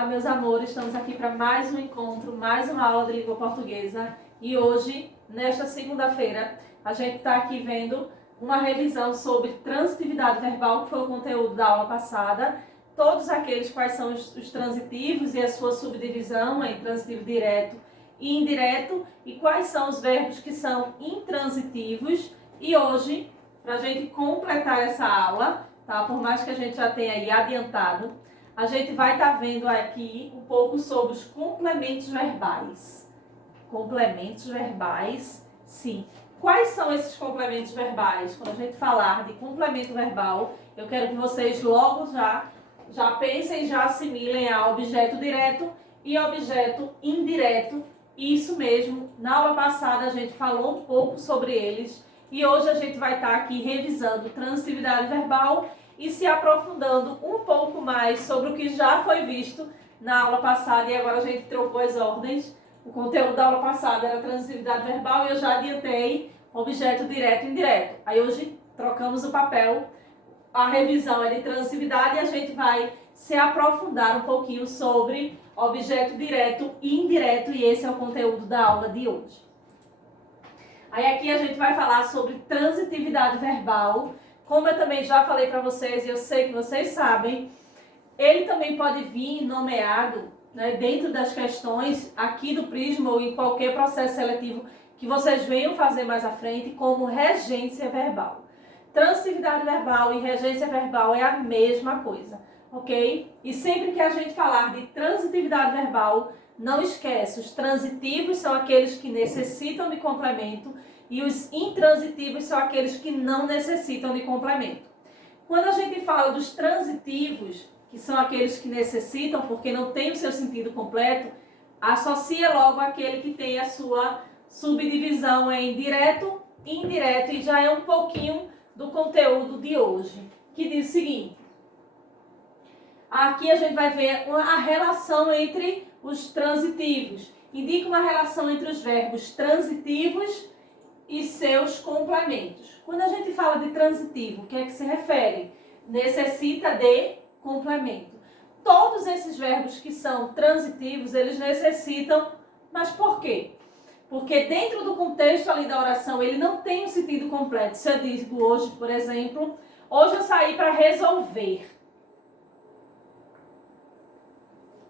Olá, meus amores, estamos aqui para mais um encontro, mais uma aula de língua portuguesa. E hoje, nesta segunda-feira, a gente está aqui vendo uma revisão sobre transitividade verbal, que foi o conteúdo da aula passada. Todos aqueles quais são os transitivos e a sua subdivisão em transitivo direto e indireto, e quais são os verbos que são intransitivos. E hoje, para a gente completar essa aula, tá? Por mais que a gente já tenha aí adiantado, a gente vai estar vendo aqui um pouco sobre os complementos verbais. Complementos verbais, sim. Quais são esses complementos verbais? Quando a gente falar de complemento verbal, eu quero que vocês logo já pensem, já assimilem a objeto direto e objeto indireto. Isso mesmo, na aula passada a gente falou um pouco sobre eles e hoje a gente vai estar aqui revisando transitividade verbal e se aprofundando um pouco mais sobre o que já foi visto na aula passada, e agora a gente trocou as ordens. O conteúdo da aula passada era transitividade verbal e eu já adiantei objeto direto e indireto. Aí hoje trocamos o papel, a revisão é de transitividade e a gente vai se aprofundar um pouquinho sobre objeto direto e indireto, e esse é o conteúdo da aula de hoje. Aí aqui a gente vai falar sobre transitividade verbal. Como eu também já falei para vocês, e eu sei que vocês sabem, ele também pode vir nomeado, né, dentro das questões aqui do Prisma ou em qualquer processo seletivo que vocês venham fazer mais à frente, como regência verbal. Transitividade verbal e regência verbal é a mesma coisa, ok? E sempre que a gente falar de transitividade verbal, não esquece, os transitivos são aqueles que necessitam de complemento e os intransitivos são aqueles que não necessitam de complemento. Quando a gente fala dos transitivos, que são aqueles que necessitam porque não tem o seu sentido completo, associa logo aquele que tem a sua subdivisão em direto e indireto, e já é um pouquinho do conteúdo de hoje, que diz o seguinte: aqui a gente vai ver a relação entre os transitivos. Indica uma relação entre os verbos transitivos e seus complementos. Quando a gente fala de transitivo, o que é que se refere? Necessita de complemento. Todos esses verbos que são transitivos, eles necessitam, mas por quê? Porque dentro do contexto ali da oração, ele não tem um sentido completo. Se eu digo hoje, por exemplo, hoje eu saí para resolver.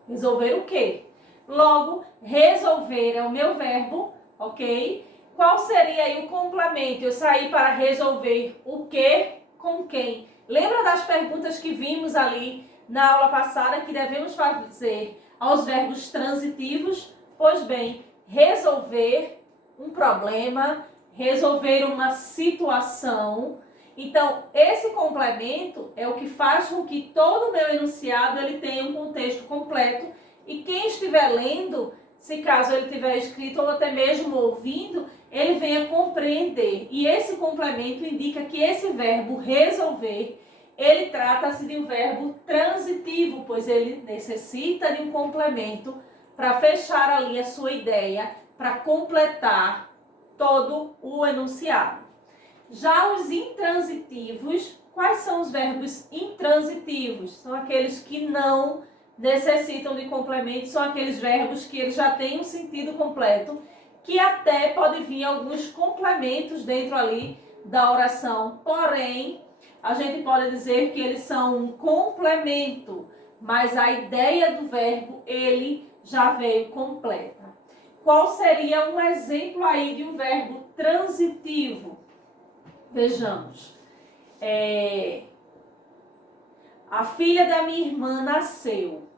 Resolver o quê? Logo, resolver é o meu verbo, ok? Qual seria aí o complemento? Eu saí para resolver o quê? Com quem? Lembra das perguntas que vimos ali na aula passada que devemos fazer aos verbos transitivos? Pois bem, resolver um problema, resolver uma situação. Então, esse complemento é o que faz com que todo o meu enunciado ele tenha um contexto completo, e quem estiver lendo, se caso ele tiver escrito ou até mesmo ouvindo, ele venha compreender. E esse complemento indica que esse verbo resolver, ele trata-se de um verbo transitivo, pois ele necessita de um complemento para fechar ali a sua ideia, para completar todo o enunciado. Já os intransitivos, quais são os verbos intransitivos? São aqueles que não necessitam de complemento, são aqueles verbos que eles já têm um sentido completo, que até pode vir alguns complementos dentro ali da oração, porém, a gente pode dizer que eles são um complemento, mas a ideia do verbo, ele já veio completa. Qual seria um exemplo aí de um verbo transitivo? Vejamos. A filha da minha irmã nasceu.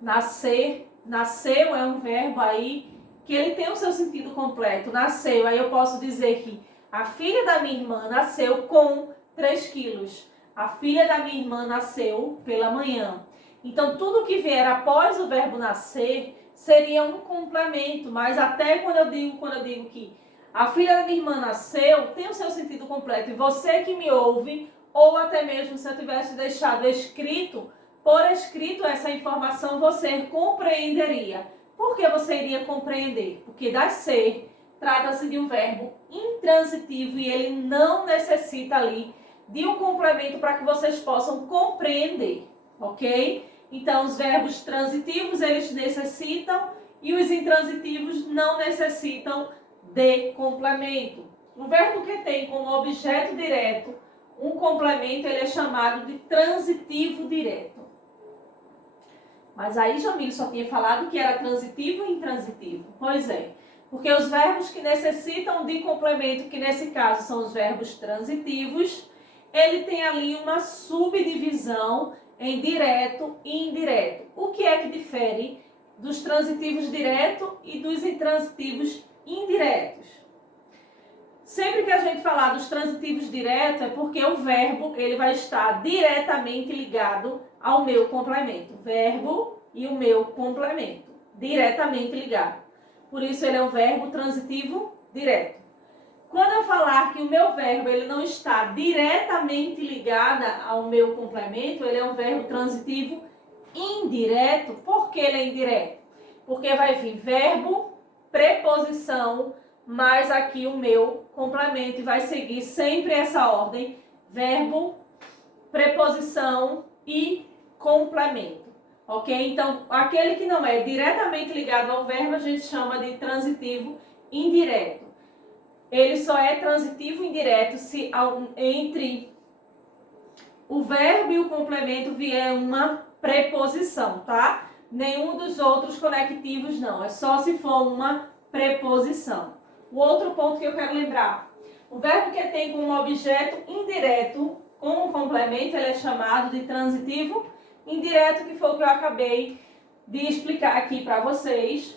Nasceu é um verbo aí que ele tem o seu sentido completo. Nasceu, aí eu posso dizer que a filha da minha irmã nasceu com 3 quilos. A filha da minha irmã nasceu pela manhã. Então, tudo que vier após o verbo nascer seria um complemento, mas até quando eu digo que a filha da minha irmã nasceu, tem o seu sentido completo. E você que me ouve, ou até mesmo se eu tivesse deixado escrito, por escrito essa informação, você compreenderia. Por que você iria compreender? Porque nascer trata-se de um verbo intransitivo e ele não necessita ali de um complemento para que vocês possam compreender, ok? Então, os verbos transitivos, eles necessitam e os intransitivos não necessitam de complemento. O verbo que tem como objeto direto um complemento, ele é chamado de transitivo direto. Mas aí Jamil só tinha falado que era transitivo e intransitivo. Pois é, porque os verbos que necessitam de complemento, que nesse caso são os verbos transitivos, ele tem ali uma subdivisão em direto e indireto. O que é que difere dos transitivos direto e dos intransitivos indiretos? Sempre que a gente falar dos transitivos diretos é porque o verbo ele vai estar diretamente ligado ao meu complemento. Verbo e o meu complemento, diretamente ligado. Por isso ele é um verbo transitivo direto. Quando eu falar que o meu verbo ele não está diretamente ligado ao meu complemento, ele é um verbo transitivo indireto. Por que ele é indireto? Porque vai vir verbo, preposição, mais aqui o meu complemento e vai seguir sempre essa ordem: verbo, preposição e complemento. Ok? Então, aquele que não é diretamente ligado ao verbo, a gente chama de transitivo indireto. Ele só é transitivo indireto se entre o verbo e o complemento vier uma preposição, tá? Nenhum dos outros conectivos não, é só se for uma preposição. O outro ponto que eu quero lembrar, o verbo que tem como objeto indireto, como complemento, ele é chamado de transitivo indireto, que foi o que eu acabei de explicar aqui para vocês.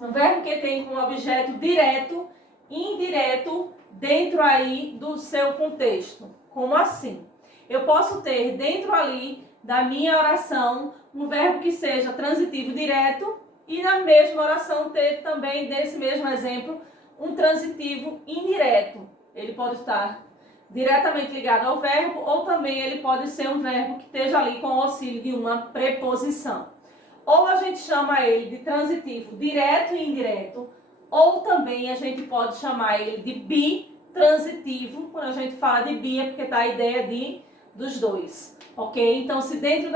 O verbo que tem como objeto direto e indireto dentro aí do seu contexto. Como assim? Eu posso ter dentro ali da minha oração um verbo que seja transitivo direto e na mesma oração ter também, desse mesmo exemplo, um transitivo indireto. Ele pode estar diretamente ligado ao verbo ou também ele pode ser um verbo que esteja ali com o auxílio de uma preposição. Ou a gente chama ele de transitivo direto e indireto, ou também a gente pode chamar ele de bitransitivo. Quando a gente fala de bi é porque está a ideia dos dois, ok? Então, se dentro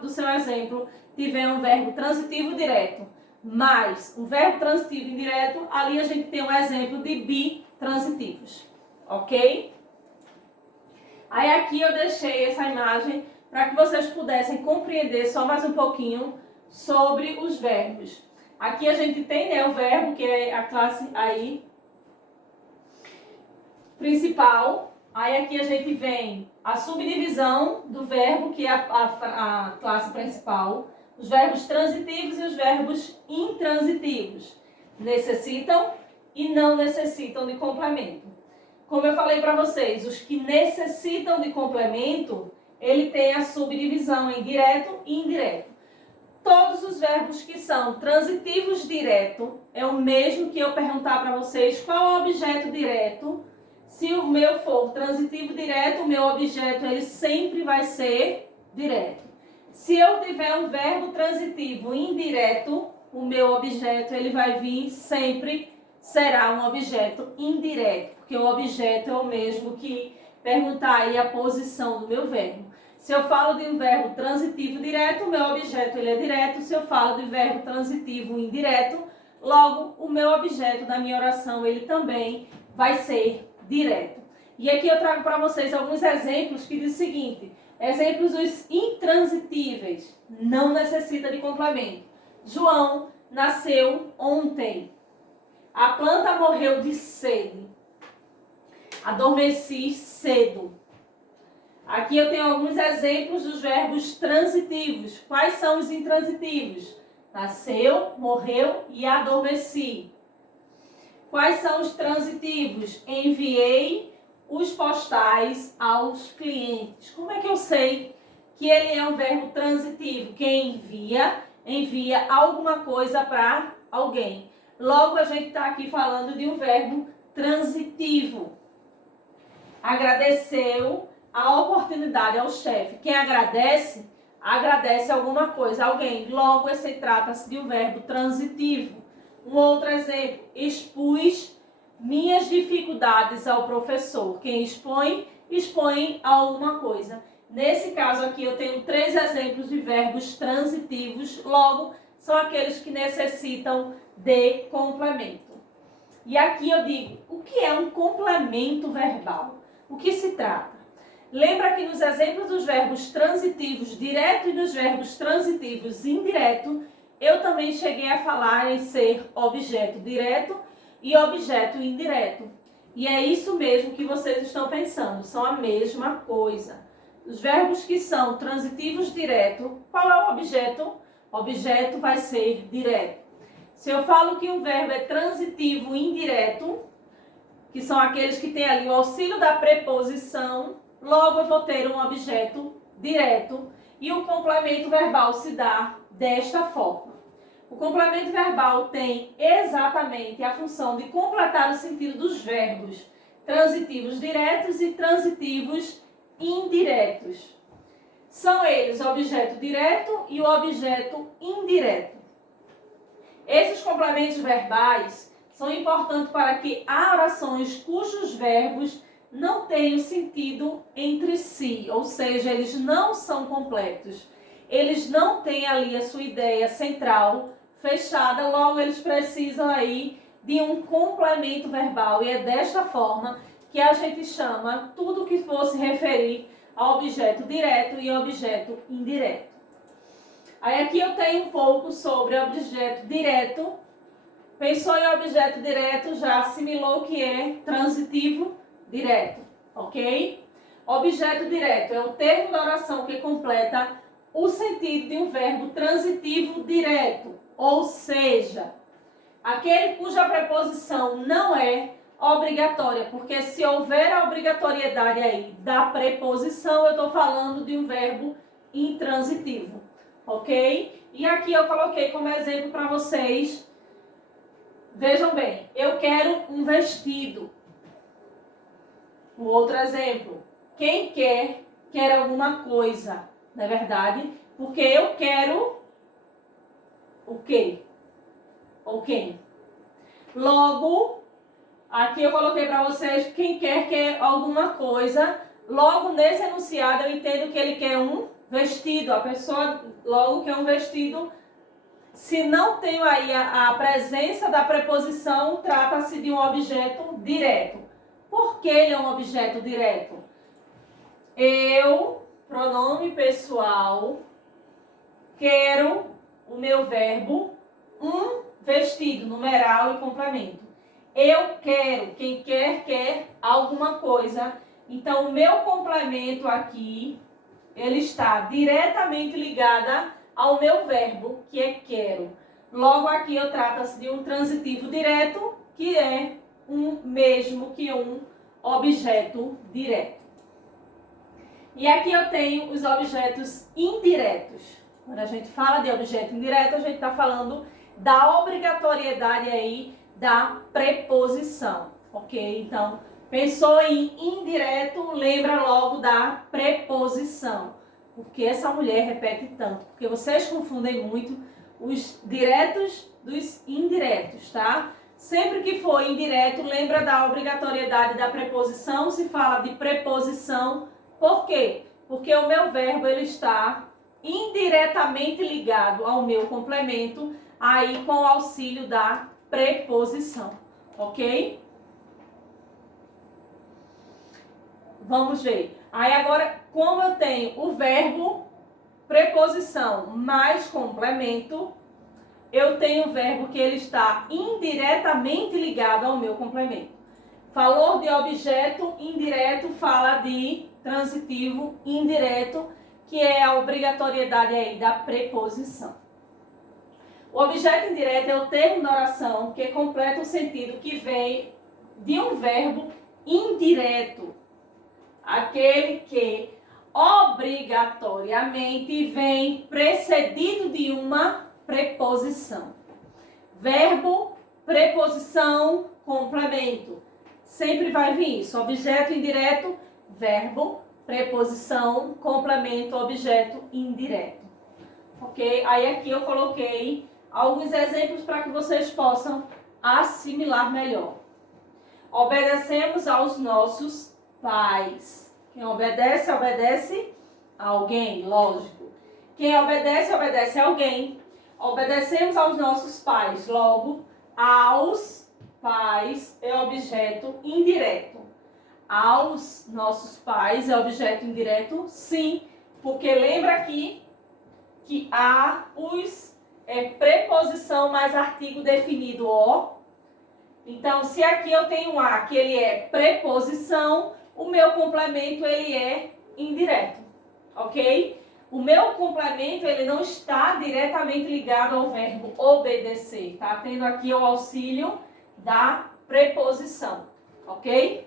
do seu exemplo tiver um verbo transitivo direto mais um verbo transitivo indireto, ali a gente tem um exemplo de bitransitivos, ok? Aí aqui eu deixei essa imagem para que vocês pudessem compreender só mais um pouquinho sobre os verbos. Aqui a gente tem, né, o verbo, que é a classe aí principal. Aí aqui a gente vem a subdivisão do verbo, que é a classe principal. Os verbos transitivos e os verbos intransitivos. Necessitam e não necessitam de complemento. Como eu falei para vocês, os que necessitam de complemento, ele tem a subdivisão em direto e indireto. Todos os verbos que são transitivos direto, é o mesmo que eu perguntar para vocês qual é o objeto direto. Se o meu for transitivo direto, o meu objeto ele sempre vai ser direto. Se eu tiver um verbo transitivo indireto, o meu objeto ele vai vir sempre, será um objeto indireto, porque o objeto é o mesmo que perguntar aí a posição do meu verbo. Se eu falo de um verbo transitivo direto, o meu objeto ele é direto. Se eu falo de verbo transitivo indireto, logo o meu objeto da minha oração ele também vai ser direto. E aqui eu trago para vocês alguns exemplos que diz o seguinte: exemplos dos intransitíveis, não necessita de complemento. João nasceu ontem. A planta morreu de sede. Adormeci cedo. Aqui eu tenho alguns exemplos dos verbos transitivos. Quais são os intransitivos? Nasceu, morreu e adormeci. Quais são os transitivos? Enviei os postais aos clientes. Como é que eu sei que ele é um verbo transitivo? Quem envia alguma coisa para alguém. Logo, a gente está aqui falando de um verbo transitivo. Agradeceu a oportunidade ao chefe. Quem agradece, agradece alguma coisa a alguém. Logo, esse trata-se de um verbo transitivo. Um outro exemplo, expus minhas dificuldades ao professor. Quem expõe, expõe alguma coisa. Nesse caso aqui eu tenho 3 exemplos de verbos transitivos, logo são aqueles que necessitam de complemento. E aqui eu digo, o que é um complemento verbal? O que se trata? Lembra que nos exemplos dos verbos transitivos direto e dos verbos transitivos indireto, eu também cheguei a falar em ser objeto direto e objeto indireto. E é isso mesmo que vocês estão pensando, são a mesma coisa. Os verbos que são transitivos direto, qual é o objeto? O objeto vai ser direto. Se eu falo que um verbo é transitivo indireto, que são aqueles que têm ali o auxílio da preposição, logo eu vou ter um objeto direto e o complemento verbal se dá desta forma. O complemento verbal tem exatamente a função de completar o sentido dos verbos transitivos diretos e transitivos indiretos. São eles o objeto direto e o objeto indireto. Esses complementos verbais são importantes para que há orações cujos verbos não tenham sentido entre si, ou seja, eles não são completos. Eles não têm ali a sua ideia central fechada, logo eles precisam aí de um complemento verbal. E é desta forma que a gente chama tudo que fosse referir a objeto direto e objeto indireto. Aí aqui eu tenho um pouco sobre objeto direto. Pensou em objeto direto, já assimilou que é transitivo direto, ok? Objeto direto é o termo da oração que completa o sentido de um verbo transitivo direto, ou seja, aquele cuja preposição não é obrigatória, porque se houver a obrigatoriedade aí da preposição, eu estou falando de um verbo intransitivo, ok? E aqui eu coloquei como exemplo para vocês. Vejam bem, eu quero um vestido. Um outro exemplo, quem quer alguma coisa, não é verdade? Porque eu quero o quê? Ou quem? Logo, aqui eu coloquei para vocês quem quer alguma coisa. Logo, nesse enunciado, eu entendo que ele quer um vestido. A pessoa logo quer um vestido. Se não tenho aí a presença da preposição, trata-se de um objeto direto. Por que ele é um objeto direto? Eu, pronome pessoal, quero o meu verbo, um vestido, numeral e complemento. Eu quero, quem quer alguma coisa. Então, o meu complemento aqui, ele está diretamente ligado ao meu verbo, que é quero. Logo aqui eu trata-se de um transitivo direto, que é um mesmo que um objeto direto. E aqui eu tenho os objetos indiretos. Quando a gente fala de objeto indireto, a gente está falando da obrigatoriedade aí da preposição, ok? Então, pensou em indireto, lembra logo da preposição. Porque essa mulher repete tanto, porque vocês confundem muito os diretos dos indiretos, tá? Sempre que for indireto, lembra da obrigatoriedade da preposição, se fala de preposição. Por quê? Porque o meu verbo ele está indiretamente ligado ao meu complemento, aí com o auxílio da preposição, ok? Vamos ver. Aí agora, como eu tenho o verbo, preposição mais complemento, eu tenho o verbo que ele está indiretamente ligado ao meu complemento. Falou de objeto indireto, fala de transitivo indireto, que é a obrigatoriedade aí da preposição. O objeto indireto é o termo da oração que completa o sentido que vem de um verbo indireto. Aquele que obrigatoriamente vem precedido de uma preposição. Verbo, preposição, complemento. Sempre vai vir isso. Objeto indireto, verbo, preposição, complemento, objeto indireto. Ok? Aí aqui eu coloquei alguns exemplos para que vocês possam assimilar melhor. Obedecemos aos nossos pais. Quem obedece, obedece Alguém, lógico. Quem obedece, obedece a alguém. Obedecemos aos nossos pais, logo, aos pais é objeto indireto. Aos nossos pais é objeto indireto? Sim, porque lembra aqui que os é preposição mais artigo definido o. Então, se aqui eu tenho a, que ele é preposição, o meu complemento ele é indireto, ok? O meu complemento ele não está diretamente ligado ao verbo obedecer, tá? Tendo aqui o auxílio da preposição, ok?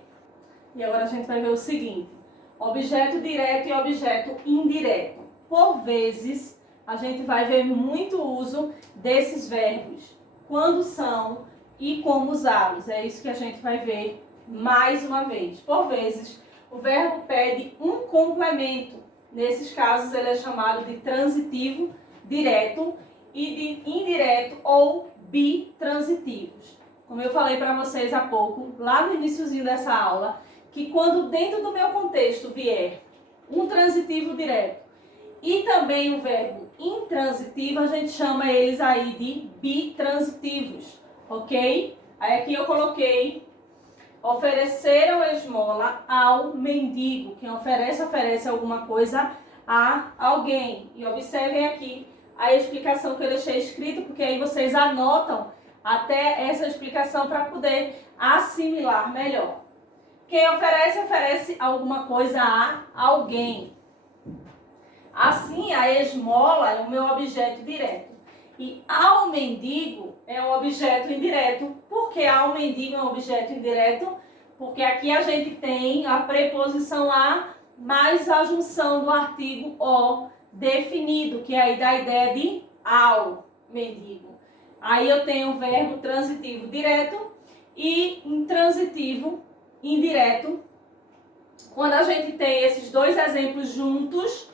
E agora a gente vai ver o seguinte: objeto direto e objeto indireto. Por vezes, a gente vai ver muito uso desses verbos. Quando são e como usá-los. É isso que a gente vai ver mais uma vez. Por vezes, o verbo pede um complemento. Nesses casos, ele é chamado de transitivo direto e de indireto ou bitransitivos. Como eu falei para vocês há pouco, lá no iniciozinho dessa aula, que quando dentro do meu contexto vier um transitivo direto e também o verbo intransitivo, a gente chama eles aí de bitransitivos, ok? Aí aqui eu coloquei: ofereceram esmola ao mendigo. Quem oferece, oferece alguma coisa a alguém. E observem aqui a explicação que eu deixei escrita, porque aí vocês anotam até essa explicação para poder assimilar melhor. Quem oferece, oferece alguma coisa a alguém. Assim, a esmola é o meu objeto direto. E ao mendigo é um objeto indireto. Por que ao mendigo é um objeto indireto? Porque aqui a gente tem a preposição a mais a junção do artigo o definido, que aí dá a ideia de ao mendigo. Aí eu tenho o verbo transitivo direto e intransitivo indireto. Quando a gente tem esses dois exemplos juntos,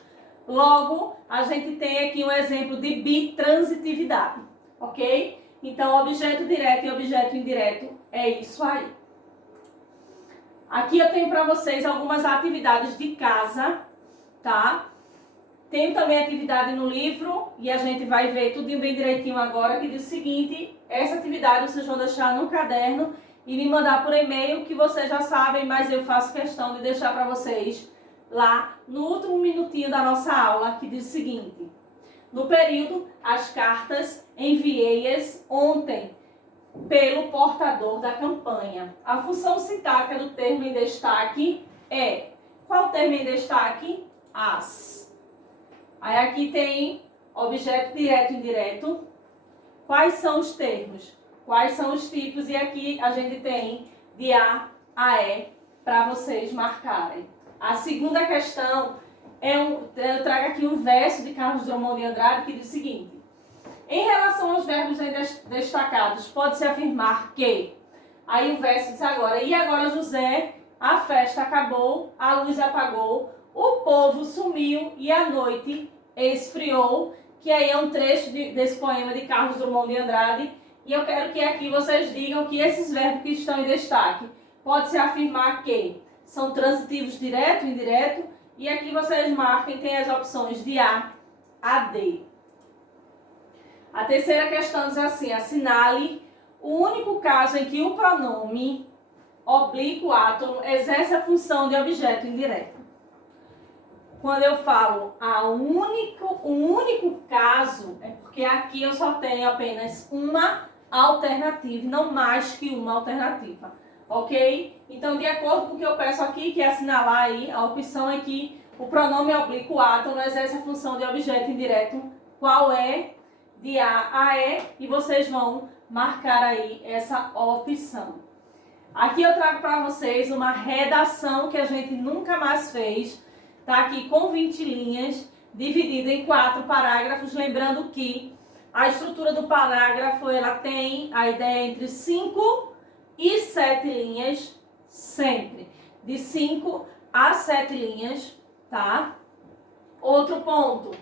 logo a gente tem aqui um exemplo de bitransitividade, ok? Então, objeto direto e objeto indireto é isso aí. Aqui eu tenho para vocês algumas atividades de casa, tá? Tenho também atividade no livro e a gente vai ver tudo bem direitinho agora, que diz o seguinte: essa atividade vocês vão deixar no caderno e me mandar por e-mail, que vocês já sabem, mas eu faço questão de deixar para vocês lá no último minutinho da nossa aula, que diz o seguinte: no período, as cartas enviei-as ontem pelo portador da campanha. A função sintática do termo em destaque é... Qual termo em destaque? As. Aí aqui tem objeto direto e indireto. Quais são os termos? Quais são os tipos? E aqui a gente tem de a e para vocês marcarem. A segunda questão eu trago aqui um verso de Carlos Drummond de Andrade que diz o seguinte: em relação aos verbos destacados, pode-se afirmar que... Aí o verso diz agora: e agora, José, a festa acabou, a luz apagou, o povo sumiu e a noite esfriou. Que aí é um trecho desse poema de Carlos Drummond de Andrade. E eu quero que aqui vocês digam que esses verbos que estão em destaque, pode-se afirmar que são transitivos direto e indireto. E aqui vocês marquem, tem as opções de A a D. A terceira questão diz assim: assinale o único caso em que o pronome oblíquo átono exerce a função de objeto indireto. Quando eu falo um único caso, é porque aqui eu só tenho apenas uma alternativa, não mais que uma alternativa, ok? Então, de acordo com o que eu peço aqui, que é assinalar aí, a opção é que o pronome oblíquo átono exerce a função de objeto indireto. Qual é? De A a E, e vocês vão marcar aí essa opção. Aqui eu trago para vocês uma redação que a gente nunca mais fez. Está aqui com 20 linhas, dividida em 4 parágrafos. Lembrando que a estrutura do parágrafo ela tem a ideia entre 5 e 7 linhas, sempre. De 5 a 7 linhas, tá? Outro ponto.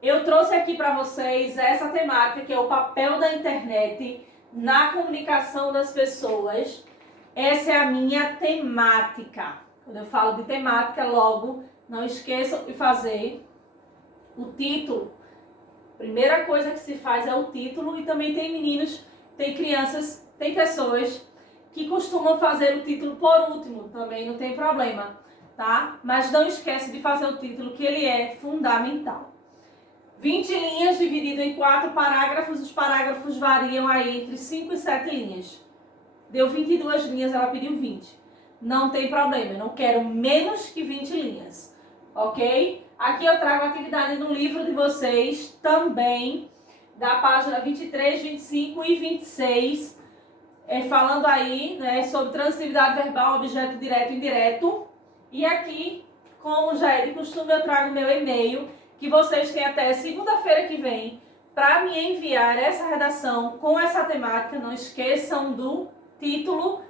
Eu trouxe aqui para vocês essa temática, que é o papel da internet na comunicação das pessoas. Essa é a minha temática. Quando eu falo de temática, logo não esqueçam de fazer o título. Primeira coisa que se faz é o título, e também tem meninos, tem crianças, tem pessoas que costumam fazer o título por último, também não tem problema, tá? Mas não esquece de fazer o título, que ele é fundamental. 20 linhas dividido em 4 parágrafos, os parágrafos variam aí entre 5 e 7 linhas. Deu 22 linhas, ela pediu 20. Não tem problema, eu não quero menos que 20 linhas, ok? Aqui eu trago a atividade no livro de vocês também, da página 23, 25 e 26, falando aí, né, sobre transitividade verbal, objeto direto e indireto. E aqui, como já é de costume, eu trago meu e-mail, que vocês têm até segunda-feira que vem para me enviar essa redação com essa temática. Não esqueçam do título.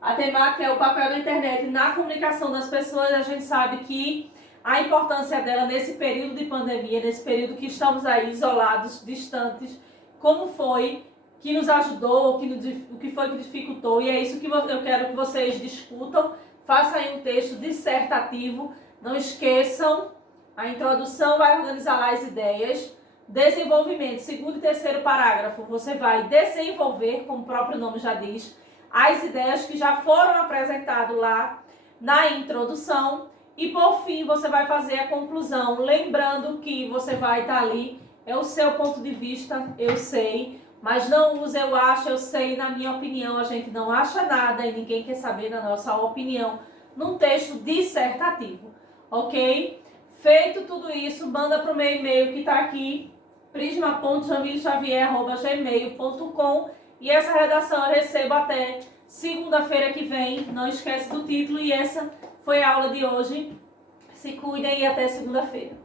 A temática é o papel da internet na comunicação das pessoas. A gente sabe que a importância dela nesse período de pandemia, nesse período que estamos aí isolados, distantes, como foi que nos ajudou, o que foi que dificultou, e é isso que eu quero que vocês discutam. Faça aí um texto dissertativo, não esqueçam, a introdução vai organizar lá as ideias, desenvolvimento, segundo e terceiro parágrafo, você vai desenvolver, como o próprio nome já diz, as ideias que já foram apresentadas lá na introdução, e por fim você vai fazer a conclusão, lembrando que você vai estar ali, é o seu ponto de vista, eu sei, mas não use eu acho, eu sei, na minha opinião. A gente não acha nada e ninguém quer saber da nossa opinião num texto dissertativo, ok? Feito tudo isso, manda para o meu e-mail que está aqui, prisma.jamilxavier@gmail.com, e essa redação eu recebo até segunda-feira que vem. Não esquece do título, e essa foi a aula de hoje. Se cuidem e até segunda-feira.